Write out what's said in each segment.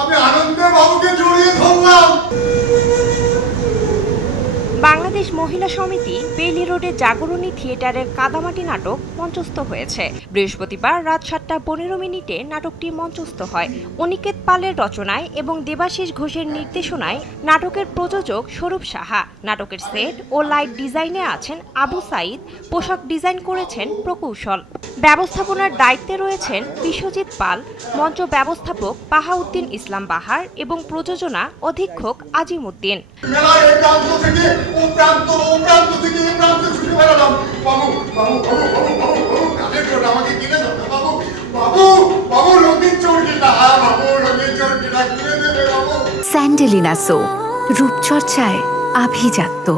আমি আনন্দে বাবুকে জড়িয়ে ধরলাম। বাংলাদেশ মহিলা সমিতি বেইলি রোডে জাগরণী থিয়েটারের কাদামাটি নাটক মঞ্চস্থ হয়েছে। বৃহস্পতিবার রাত ৭টা ১৫ নাটকটি মঞ্চস্থ হয়। অনিকেত পালের রচনায় এবং দেবাশিস ঘোষের নির্দেশনায় নাটকের প্রযোজক স্বরূপ সাহা। নাটকের সেট ও লাইট ডিজাইনে আছেন আবু সাইদ, পোশাক ডিজাইন করেছেন প্রকৌশল। ব্যবস্থাপনার দায়িত্বে রয়েছেন বিশ্বজিৎ পাল, মঞ্চ ব্যবস্থাপক বাহাউদ্দিন ইসলাম বাহার এবং প্রযোজনা অধীক্ষক আজিম উদ্দিন। স্যান্ডেলিনা সো, রূপচর্চায় আভিজাত্য।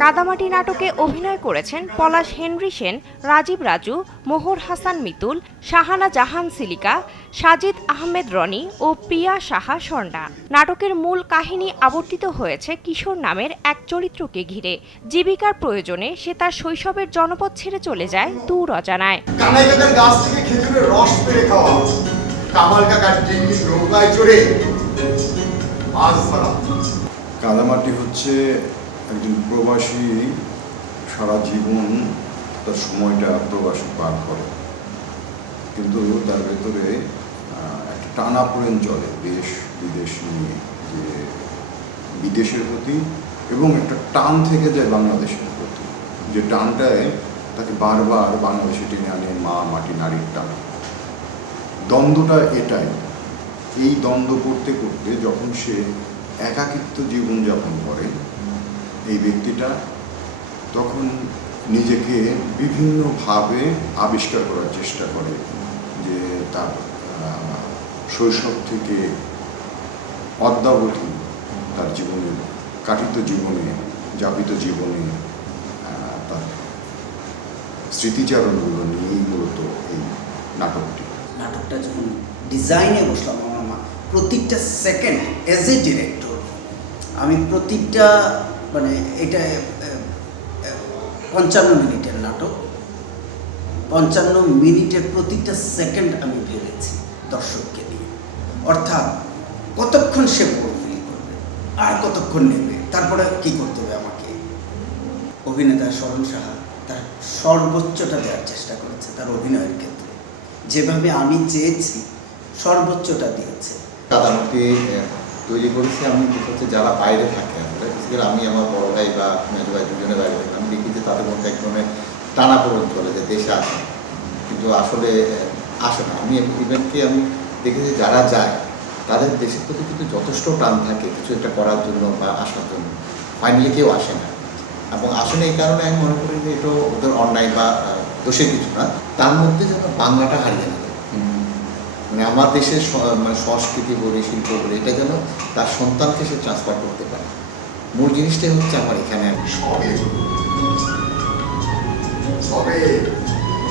কাদামাটি নাটকে অভিনয় করেছেন পলাশ হেনরি সেন, রাজীব রাজু, মোহর হাসান মিতুল, শাহানা জাহান সিলিকা, সাজিদ আহমেদ রনি ও প্রিয়া সাহা স্বর্ণা। নাটকের মূল কাহিনী আবর্তিত হয়েছে কিশোর নামের এক চরিত্রকে ঘিরে। জীবিকার প্রয়োজনে সে তার শৈশবের জনপদ ছেড়ে চলে যায় দূর অজানায়। কানাই কাকার গাছ থেকে খেজুরের রস পেড়ে খাওয়া, কামাল কাকার ডিঙ্গি নৌকায় চড়ে মাছ ধরা। কাদামাটি হচ্ছে একজন প্রবাসী সারা জীবন তার সময়টা প্রবাসী পার করে, কিন্তু তার ভেতরে একটা টানাপোড়েন চলে দেশ বিদেশ নিয়ে, যে বিদেশের প্রতি এবং একটা টান থেকে যায় বাংলাদেশের প্রতি, যে টানটায় তাকে বারবার বাংলাদেশে টেনে আনে মা মাটি নারীর টান। দ্বন্দ্বটা এটাই। এই দ্বন্দ্ব করতে করতে যখন সে একাকিত্ব জীবনযাপন করে এই ব্যক্তিটা, তখন নিজেকে বিভিন্নভাবে আবিষ্কার করার চেষ্টা করে, যে তার শৈশব থেকে অদ্যাবধি তার জীবনের কাটিত জীবনে, যাপিত জীবনে তার স্মৃতিচারণগুলো নিয়েই মূলত এই নাটকটা যখন ডিজাইনে বসলাম, আমার মা প্রত্যেকটা সেকেন্ড এজ এ ডিরেক্টর আমি প্রত্যেকটা মানে এটা ৫৫ মিনিটের নাটক, ৫৫ মিনিটের প্রতিটা সেকেন্ড আমি ভেবেছি দর্শককে নিয়ে, অর্থাৎ কতক্ষণ সে ফিল করবে আর কতক্ষণ নেবে, তারপরে কি করতে হবে আমাকে। অভিনেতা স্মরণ সাহা তার সর্বোচ্চটা দেওয়ার চেষ্টা করেছে তার অভিনয়ের ক্ষেত্রে, যেভাবে আমি চেয়েছি সর্বোচ্চটা দিয়েছে। কাদামাটি তৈরি করেছি আমি, হচ্ছে যারা বাইরে থাকে, আসলে আমি আমার বড় ভাই বা মেজো ভাই দুজনে বাইরে থাকি, আমি দেখি যে তাদের মধ্যে এক ধরনের টানাপোড়েন চলে যে দেশে আসে, কিন্তু আসলে আসে না। আমি ইভেন্টকে আমি দেখেছি যারা যায় তাদের দেশের প্রতি কিন্তু যথেষ্ট টান থাকে কিছু একটা করার জন্য বা আসার জন্য, ফাইনালি কেউ আসে না। এবং আসলে এই কারণে আমি মনে করি যে এটা ওদের অন্যায় বা দোষের কিছু না, তার মধ্যে যেন বাংলাটা হারিয়ে না, মানে আমার দেশের মানে সংস্কৃতি বলি, শিল্প বলি, এটা যেন তার সন্তানকে সে ট্রান্সফার করতে পারে। মূল জিনিসটাই হচ্ছে আমার এখানে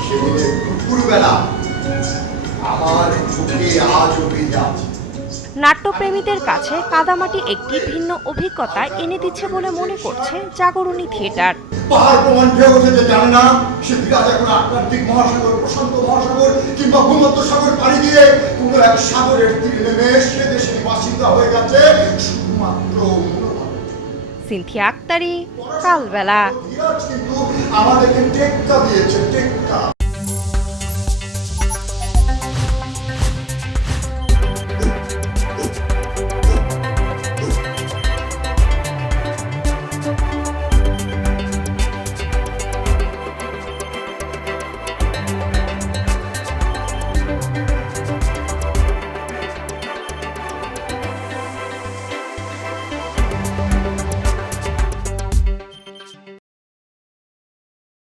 সেদিনের দুপুরবেলা আমার চোখে আজ অভিযান। নাট্যপ্রেমীদের কাছে কাদামাটি একটি ভিন্ন অভিজ্ঞতা এনে দিচ্ছে বলে মনে করছে জাগরণী থিয়েটার। পাহাড় প্রমাণ হয়ে উঠেছে জানে না, সে বিরাজ এখন আটলান্টিক মহাসাগর, প্রশান্ত মহাসাগর কিংবা ভূমধ্য সাগর পাড়ি দিয়ে কোনো এক সাগরের তীরে নেমে সে দেশের বাসিন্দা হয়ে গেছে শুধুমাত্র। সিনথিয়া আক্তারি, কালবেলা। কিন্তু আমাদেরকে টেক্কা দিয়েছে, টেক্কা।